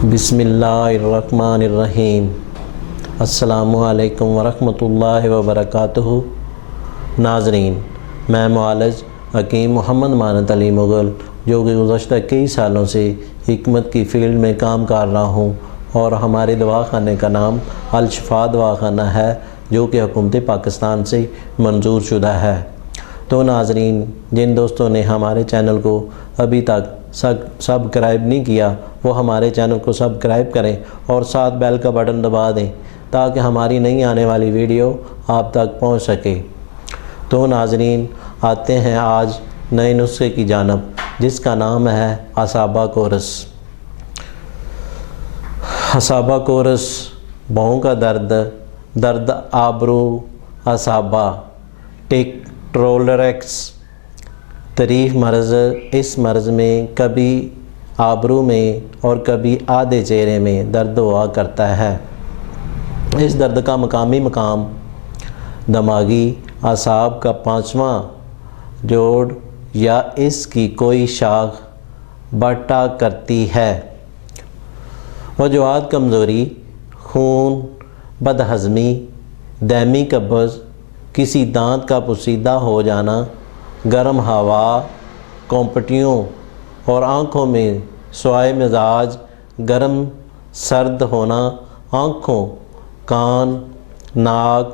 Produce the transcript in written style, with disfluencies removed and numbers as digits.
بسم اللہ الرحمن الرحیم۔ السلام علیکم ورحمۃ اللہ وبرکاتہ۔ ناظرین، میں معالج حکیم محمد مانت علی مغل جو کہ گزشتہ کئی سالوں سے حکمت کی فیلڈ میں کام کر رہا ہوں، اور ہمارے دواخانے کا نام الشفا دواخانہ ہے جو کہ حکومت پاکستان سے منظور شدہ ہے۔ تو ناظرین، جن دوستوں نے ہمارے چینل کو ابھی تک سبسکرائب نہیں کیا وہ ہمارے چینل کو سبسکرائب کریں اور ساتھ بیل کا بٹن دبا دیں تاکہ ہماری نئی آنے والی ویڈیو آپ تک پہنچ سکے۔ تو ناظرین، آتے ہیں آج نئے نسخے کی جانب جس کا نام ہے اعصابہ کورس۔ اعصابہ کورس بہوں کا درد آبرو اعصابہ ٹک ٹرولیرکس طریف مرض۔ اس مرض میں کبھی آبرو میں اور کبھی آدھے چہرے میں درد ہوا کرتا ہے۔ اس درد کا مقامی مقام دماغی اعصاب کا 5واں جوڑ یا اس کی کوئی شاخ بٹا کرتی ہے۔ وجوہات: کمزوری، خون، بدہضمی، دائمی قبض، کسی دانت کا پوسیدہ ہو جانا، گرم ہوا، کانپٹیوں اور آنکھوں میں سوائے مزاج، گرم سرد ہونا، آنکھوں، کان، ناک،